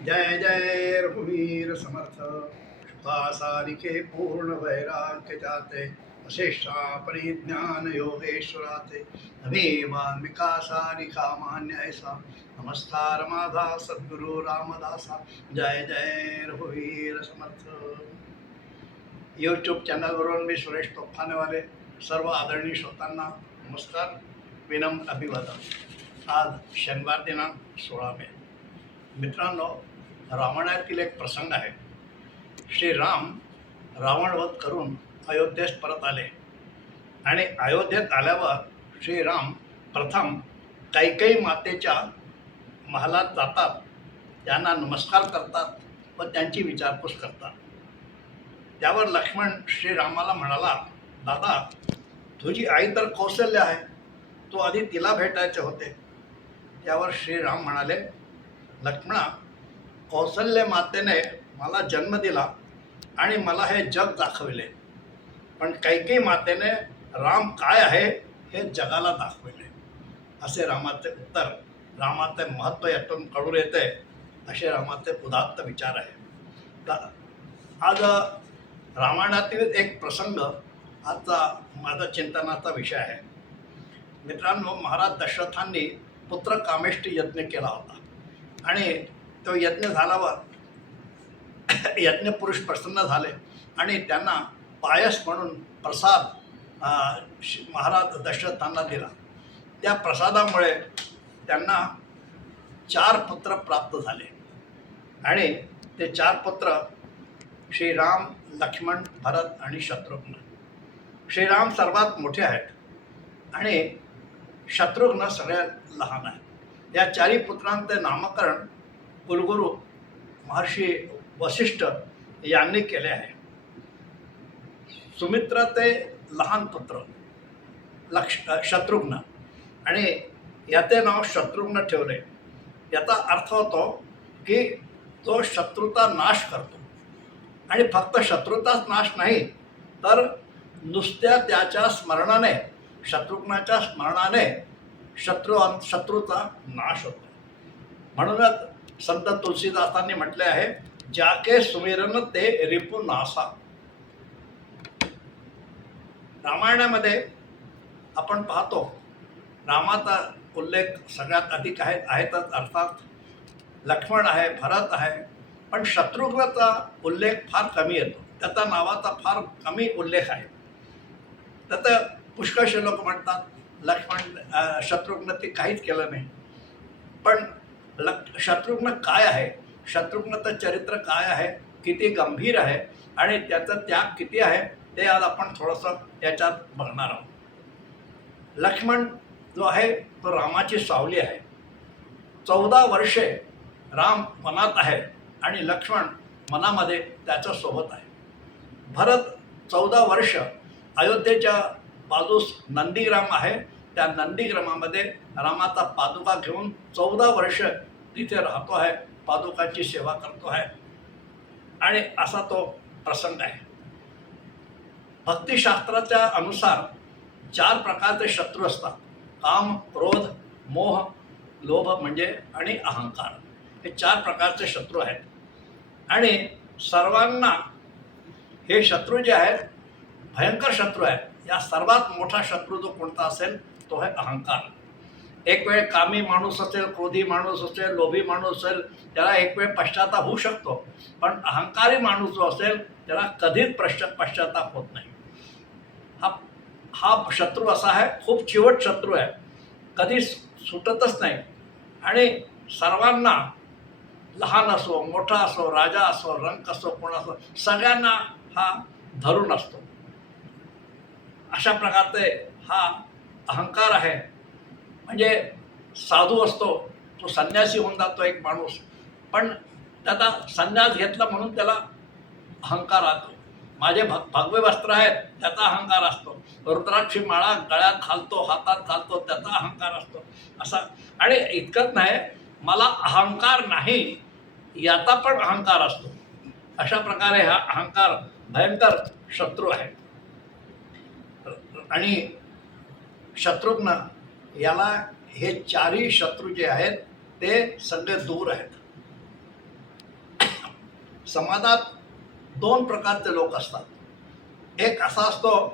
जय जय रघुवीर समर्थ शुभा सारिके पूर्ण वैराग्य जाते अशेषा परिज्ञान योगेश्वराते नवे वाल्मिका सारिका मान्य ऐसा नमस्कार माझा सद्गुरु रामदासा जय जय रघुवीर समर्थ. यूट्यूब चॅनलवरून मी सुरेश तोफानेवाले सर्व आदरणीय श्रोतांना नमस्कार, विनम्र अभिवादन. आज शनिवार दिनांक 16 मे. मित्रांनो, रामायणातील एक प्रसंग आहे. श्रीराम रावणवध करून अयोध्येस परत आले आणि अयोध्येत आल्यावर श्रीराम प्रथम कैकेयी मातेच्या महालात जातात, त्यांना नमस्कार करतात व त्यांची विचारपूस करतात. त्यावर लक्ष्मण श्रीरामाला म्हणाला, दादा, तुझी आई तर कौशल्य आहे, तू आधी तिला भेटायचे होते. त्यावर श्रीराम म्हणाले, लक्ष्मणा, कौशल्य मातेने मला जन्म दिला आणि मला हे जग दाखविले, पण कैकेयी मातेने राम काय आहे हे जगाला दाखविले. असे रामाचे उत्तर. रामाचे महत्त्व यातून कळून येते, असे रामाचे उदात्त विचार आहे. आज रामायणातील एक प्रसंग आजचा माझा चिंतनाचा विषय आहे. मित्रांनो, महाराज दशरथांनी पुत्र कामेष्टी यज्ञ केला होता आणि तो यज्ञ झाल्यावर यज्ञपुरुष प्रसन्न झाले आणि त्यांना पायस म्हणून प्रसाद महाराज दशरथांना दिला. त्या प्रसादामुळे त्यांना 4 पुत्र प्राप्त झाले आणि ते 4 पुत्र श्रीराम, लक्ष्मण, भरत आणि शत्रुघ्न. श्रीराम सर्वात मोठे आहेत आणि शत्रुघ्न सगळ्यात लहान आहे. या 4 पुत्रांचे नामकरण कुलगुरू महर्षी वसिष्ठ यांनी केले आहे. सुमित्राचे लहान पुत्र शत्रुघ्न आणि याचे नाव शत्रुघ्न ठेवले. याचा अर्थ होतो की तो शत्रूचा नाश करतो आणि फक्त शत्रूचाच नाश नाही, तर नुसत्या त्याच्या स्मरणाने, शत्रुघ्नाच्या स्मरणाने शत्रूचा नाश होतो. म्हणूनच संत तुलसीदासांनी म्हटले आहे, जाके सुमिरन ते रिपु नासा. रामायणामध्ये आपण पाहतो रामाचा उल्लेख सगळ्यात अधिक आहेतच, अर्थात लक्ष्मण आहे, भरत आहे, पण शत्रुघ्नाचा उल्लेख फार कमी येतो. त्याचा नावाचा फार कमी उल्लेख आहे. त्याचं पुष्कळशे लोक म्हणतात शत्रुघ्न ते काहीच केलं नाही. पण शत्रुघ्न काय आहे, शत्रुघ्नाचं चरित्र काय आहे, किती गंभीर आहे आणि त्याचा त्याग किती आहे, ते आज आपण थोडंसं याच्यात बघणार आहोत. लक्ष्मण जो आहे तो रामाची सावली आहे. 14 वर्षे राम वनात आहे आणि लक्ष्मण मनामध्ये त्याच्या सोबत आहे. भरत 14 वर्ष अयोध्येच्या बाजूस नंदीग्राम आहे, त्या नंदीग्रामामध्ये रामाचा पादुका घेऊन 14 वर्ष तिथे राहतो आहे, पादुकाची सेवा करतो आहे आणि असा तो प्रसंग आहे. भक्तिशास्त्राच्या अनुसार 4 प्रकारचे शत्रू असतात: काम, क्रोध, मोह, लोभ म्हणजे आणि अहंकार. हे 4 प्रकारचे शत्रू आहेत आणि सर्वांना हे शत्रू जे आहेत भयंकर शत्रू आहेत. या सर्वात मोठा शत्रू जो कोणता असेल तो आहे अहंकार. एक वेळ कामी माणूस असेल, क्रोधी माणूस असेल, लोभी माणूस असेल, त्याला एक वेळ पश्चाताप होऊ शकतो, पण अहंकारी माणूस जो असेल त्याला कधीच पश्चाताप होत नाही. हा शत्रू असा आहे, खूप चिवट शत्रू आहे, कधी सुटतच नाही आणि सर्वांना, लहान असो, मोठा असो, राजा असो, रंक असो, कोण असो, सगळ्यांना हा धरून असतो. अशा प्रकारचे हा अहंकार आहे. म्हणजे साधू असतो, तो संन्यासी होऊन जातो एक माणूस, पण त्याचा संन्यास घेतला म्हणून त्याला अहंकार राहतो. माझे भगवे वस्त्र आहेत त्याचा अहंकार असतो, रुद्राक्षी माळा गळ्यात घालतो, हातात घालतो, त्याचा अहंकार असतो. असा आणि इतकंच नाही, मला अहंकार नाही याचा पण अहंकार असतो. अशा प्रकारे हा अहंकार भयंकर शत्रू आहे. आणि शत्रुघ्न याला हे 4ही शत्रू जे आहेत ते सगळे दूर आहेत. समाजात दोन प्रकारचे लोक असतात. एक असा असतो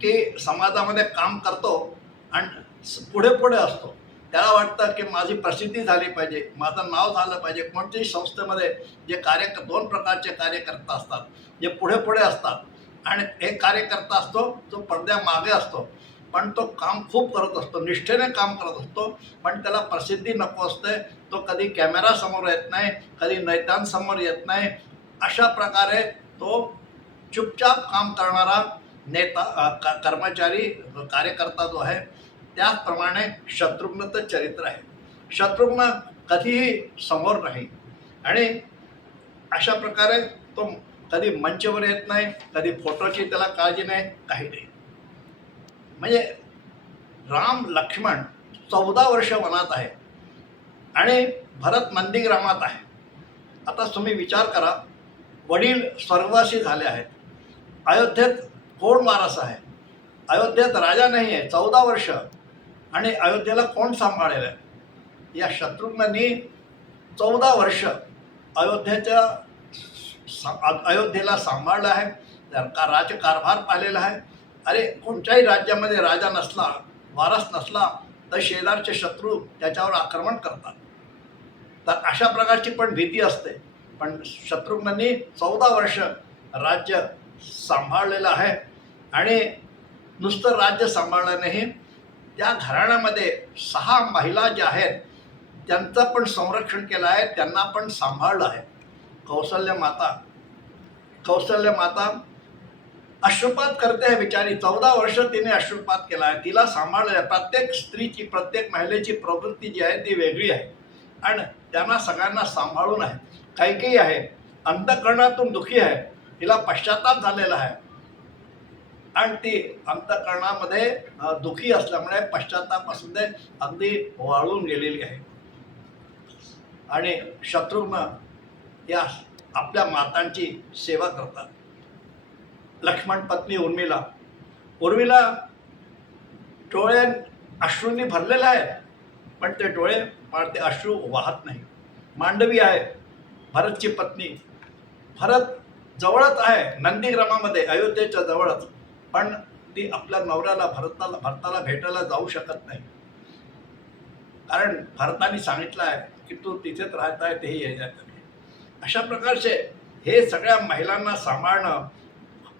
की समाजामध्ये काम करतो आणि पुढे पुढे असतो. त्याला वाटतं की माझी प्रसिद्धी झाली पाहिजे, माझं नाव झालं पाहिजे. कोणत्याही संस्थेमध्ये जे दोन प्रकारचे कार्यकर्ता असतात, जे पुढे पुढे असतात आणि एक कार्यकर्ता असतो जो पडद्यामागे असतो, पण तो काम खूप करत असतो, निष्ठेने काम करत असतो, पण त्याला प्रसिद्धी नको असते. तो कधी कॅमेरासमोर येत नाही, कधी नेत्यांसमोर येत नाही. अशा प्रकारे तो चुपचाप काम करणारा कर्मचारी कार्यकर्ता जो आहे. त्याचप्रमाणे शत्रुघ्नचं चरित्र आहे. शत्रुघ्न कधीही समोर नाही आणि अशा प्रकारे तो कधी मंचवर येत नाही, कधी फोटोची त्याला काळजी नाही, काही नाही. म्हणजे राम लक्ष्मण 14 वर्ष वनात आहे आणि भरत नंदीग्रामात आहे. आता तुम्ही विचार करा, वडील स्वर्गवासी झाले आहेत, अयोध्येत कोण वारस आहे, अयोध्येत राजा नाही आहे 14 वर्ष, आणि अयोध्येला कोण सांभाळलेलं आहे? या शत्रुघ्नांनी 14 वर्ष अयोध्येला सांभाळलं आहे, राजकारभार पाहिलेला आहे. अरे, कोणत्याही राज्यामध्ये राजा नसला, वारस नसला, तर शेजारचे शत्रू त्याच्यावर आक्रमण करतात. तर अशा प्रकारची पण भीती असते. पण शत्रुघ्नांनी 14 वर्ष राज्य सांभाळलेलं आहे आणि नुसतं राज्य सांभाळलं नाही, त्या घराण्यामध्ये 6 महिला ज्या आहेत त्यांचं पण संरक्षण केलं आहे, त्यांना पण सांभाळलं आहे. कौशल्य माता अश्रुपात करते आहे बिचारी. 14 वर्ष तिने अश्रुपात केला आहे, तिला सांभाळलं आहे. प्रत्येक स्त्रीची, प्रत्येक महिलेची प्रवृत्ती जी आहे ती वेगळी आहे आणि त्यांना सगळ्यांना सांभाळून आहे. काही आहे अंतःकरणातून दुःखी आहे, तिला पश्चाताप झालेला आहे आणि ती अंतःकरणामध्ये दुःखी असल्यामुळे पश्चातापासून अगदी वाळून गेलेली आहे. आणि शत्रुघ्न या आपल्या मातांची सेवा करतात. लक्ष्मण पत्नी उर्मिला डोळे अश्रूंनी भरलेले आहेत, पण ते डोळे ते अश्रू वाहत नाही. मांडवी आहे भरतची पत्नी. भरत जवळच आहे, नंदीग्रामामध्ये, अयोध्येच्या जवळच, पण ती आपल्या नवऱ्याला भरताला भेटायला जाऊ शकत नाही. कारण भरताने सांगितलं आहे की तू तिथेच राहत आहे, तेही यायचं नाही. अशा प्रकारचे हे सगळ्या महिलांना सांभाळणं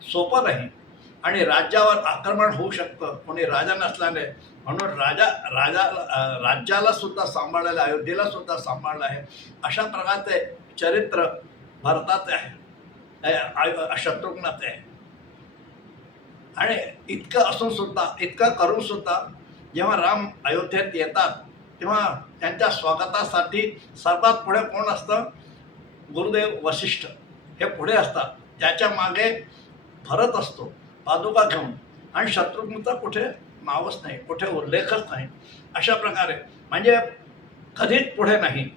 सोपं नाही आणि राज्यावर आक्रमण होऊ शकतं कोणी राजा नसल्याने. म्हणून राज्याला सुद्धा सांभाळलेलं, अयोध्येला सुद्धा सांभाळलं आहे. अशा प्रकारचे चरित्र भरताचे आहे, शत्रुघ्नाचे आहे. आणि इतकं असून सुद्धा, इतकं करून सुद्धा जेव्हा राम अयोध्येत येतात तेव्हा त्यांच्या स्वागतासाठी सर्वात पुढे कोण असतं? गुरुदेव वसिष्ठ हे पुढे असतात. त्याच्या मागे भरत असतो पादुका घेऊन, आणि शत्रुघ्नचा कुठे नावच नाही, कुठे उल्लेखच नाही. अशा प्रकारे म्हणजे कधीच पुढे नाही.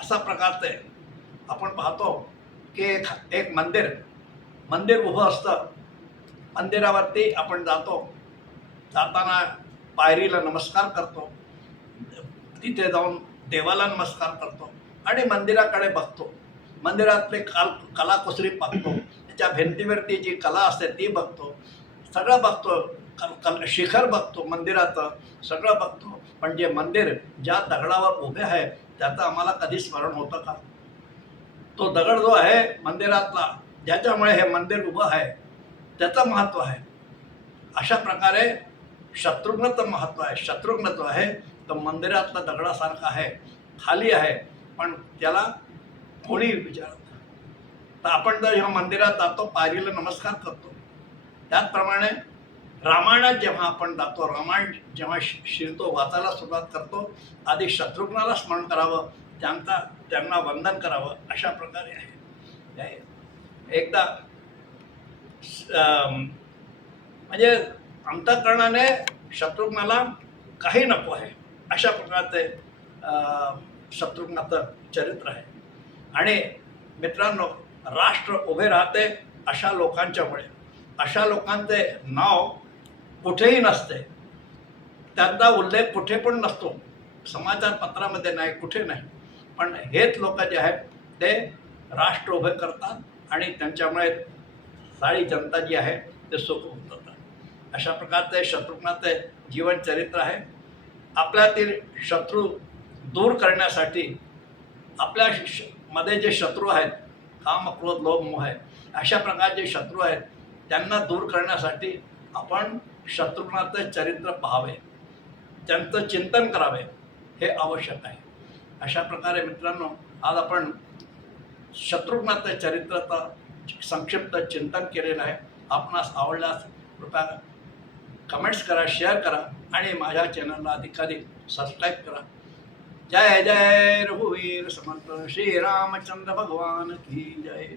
असा प्रकारचे आपण पाहतो की एक मंदिर उभं असतं. मंदिरावरती आपण जाताना पायरीला नमस्कार करतो, तिथे जाऊन देवाला नमस्कार करतो आणि मंदिराकडे बघतो. मंदिरातले कलाकुसरी बघतो, त्याच्या भिंतीवरती जी कला असते ती बघतो, सगळं बघतो, शिखर बघतो, मंदिराचं सगळं बघतो. पण जे मंदिर ज्या दगडावर उभे आहे त्याचं आम्हाला कधी स्मरण होतं का? तो दगड जो आहे मंदिरातला, ज्याच्यामुळे हे मंदिर उभं आहे, त्याचं महत्त्व आहे. अशा प्रकारे शत्रुघ्नचं महत्त्व आहे. शत्रुघ्न जो आहे तो मंदिरातला दगडासारखा आहे, खाली आहे, पण त्याला कोणी विचारत. तर आपण जर ह्या मंदिरात जातो, पायरीला नमस्कार करतो, त्याचप्रमाणे रामायणात जेव्हा आपण जातो, रामायण जेव्हा शिरतो, वाचायला सुरुवात करतो, आधी शत्रुघ्नाला स्मरण करावं, त्यांना वंदन करावं. अशा प्रकारे आहे. एकदा म्हणजे अंतःकरणाने शत्रुघ्नाला काही नको आहे, अशा प्रकारचे शत्रुघ्नाचं चरित्र आहे. आणि मित्रांनो, राष्ट्र उभे राहते अशा लोकांच्यामुळे. अशा लोकांचे नाव कुठेही नसते, त्यांचा उल्लेख कुठे पण नसतो, समाचार पत्रामध्ये नाही, कुठे नाही. पण हेच लोक जे आहेत ते राष्ट्र उभे करतात आणि त्यांच्यामुळे सारी जनता जी आहे ते सुख होतात. अशा प्रकारचे शत्रुघ्नाचे जीवन चरित्र आहे. आपल्यातील शत्रू दूर करण्यासाठी आपल्या मध्ये जे शत्रू आहेत, काम क्रोध लोभ मोह आहे, अशा प्रकारचे शत्रू आहेत, त्यांना दूर करण्यासाठी आपण शत्रुघ्नाचे चरित्र पाहावे, त्यांचं चिंतन करावे, हे आवश्यक आहे. अशा प्रकारे मित्रांनो, आज आपण शत्रुघ्नाचे चरित्राचं संक्षिप्त चिंतन केलेलं आहे. आपणास आवडल्यास कृपया कमेंट्स करा, शेअर करा आणि माझ्या चॅनलला अधिकाधिक सबस्क्राईब करा. जय जय रघुवीर समर्थ श्री रामचंद्र भगवान की जय.